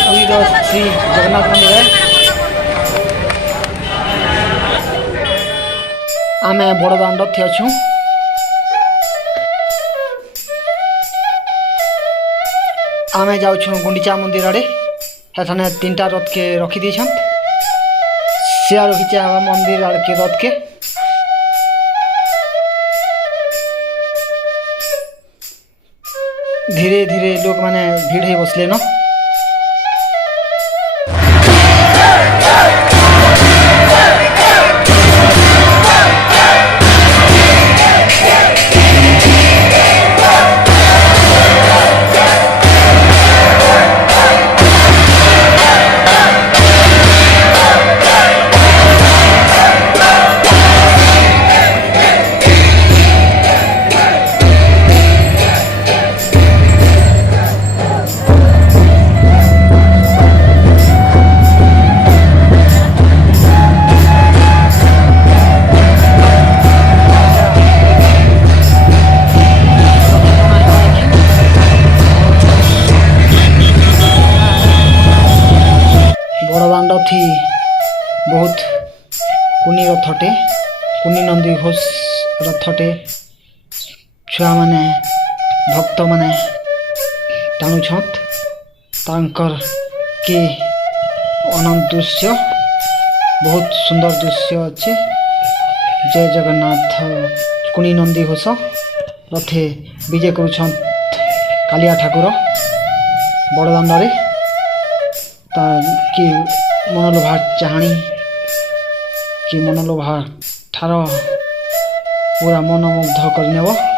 पुरी श्री जगन्नाथ मंदिर है। आम बड़दाण्ड थी अच्छु आम जाऊँ गुंडीचा मंदिर आड़े हेठाने 3टा रथ के रखी दी सिया रखी मंदिर आड़ के रथ के धीरे धीरे लोग माने भीड़ ही बसले न बड़दाण्ड थी बहुत कुनी रथटे कुनी नंदी घोष रथटे छुआ माने भक्त माने टाणुछत तांकर के अनंत दृश्य बहुत सुंदर दृश्य अच्छे। जय जगन्नाथ कुनी नंदी घोष रथे विजय करुछन कालिया ठाकुर बड़दाण्ड कि मनोलोभा चाहणी कि मनोलोभा ठार पूरा मनमुग्ध करनेब।